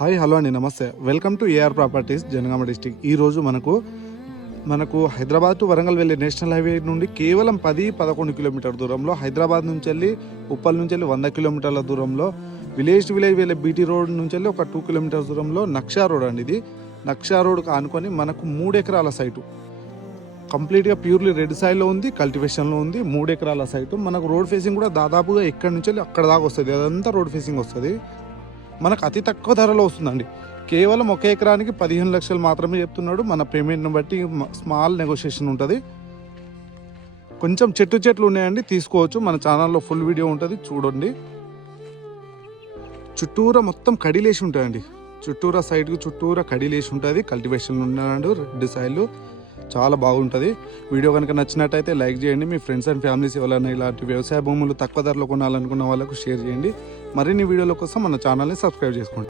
Hi hello అండి, నమస్తే. Welcome to AR properties, Janagama district. ఈరోజు మనకు హైదరాబాద్ టు వరంగల్ వెళ్ళే నేషనల్ హైవే నుండి కేవలం 10-11 కిలోమీటర్ దూరంలో, హైదరాబాద్ నుంచి వెళ్ళి ఉప్పల్ నుంచి వెళ్ళి 100 కిలోమీటర్ల దూరంలో, విలేజ్ టు విలేజ్ వెళ్ళే బీటీ రోడ్ నుంచి వెళ్ళి ఒక 2 కిలోమీటర్స్ దూరంలో నక్షా రోడ్ అండి. ఇది నక్షా రోడ్కి ఆనుకొని మనకు 3 ఎకరాల సైటు, కంప్లీట్గా ప్యూర్లీ రెడ్ సాయిల్లో ఉంది, కల్టివేషన్లో ఉంది. 3 ఎకరాల సైటు. మనకు రోడ్ ఫేసింగ్ కూడా దాదాపుగా ఎక్కడి నుంచి వెళ్ళి అక్కడ దాకా వస్తుంది. అదంతా రోడ్ ఫేసింగ్ వస్తుంది. మనకు అతి తక్కువ ధరలో వస్తుందండి. కేవలం 1 ఎకరానికి 15 లక్షలు మాత్రమే చెప్తున్నాడు. మన పేమెంట్ని బట్టి స్మాల్ నెగోషియేషన్ ఉంటుంది. కొంచెం చెట్లు ఉన్నాయండి, తీసుకోవచ్చు. మన ఛానల్లో ఫుల్ వీడియో ఉంటుంది, చూడండి. చుట్టూరా మొత్తం కడిలేసి ఉంటాయండి. చుట్టూరా సైడ్కి చుట్టూరా కడిలేసి ఉంటుంది. కల్టివేషన్ ఉన్నాడు, రెడ్ సాయిల్, చాలా బాగుంటుంది. వీడియో కనుక నచ్చినట్టయితే లైక్ చేయండి. మీ ఫ్రెండ్స్ అండ్ ఫ్యామిలీస్ ఎవరైనా ఇలాంటి వ్యవసాయ భూములు తక్కువ ధరలో కొనాలనుకున్న వాళ్ళకు షేర్ చేయండి. మరిన్ని వీడియోల కోసం మన ఛానల్ని సబ్స్క్రైబ్ చేసుకోండి.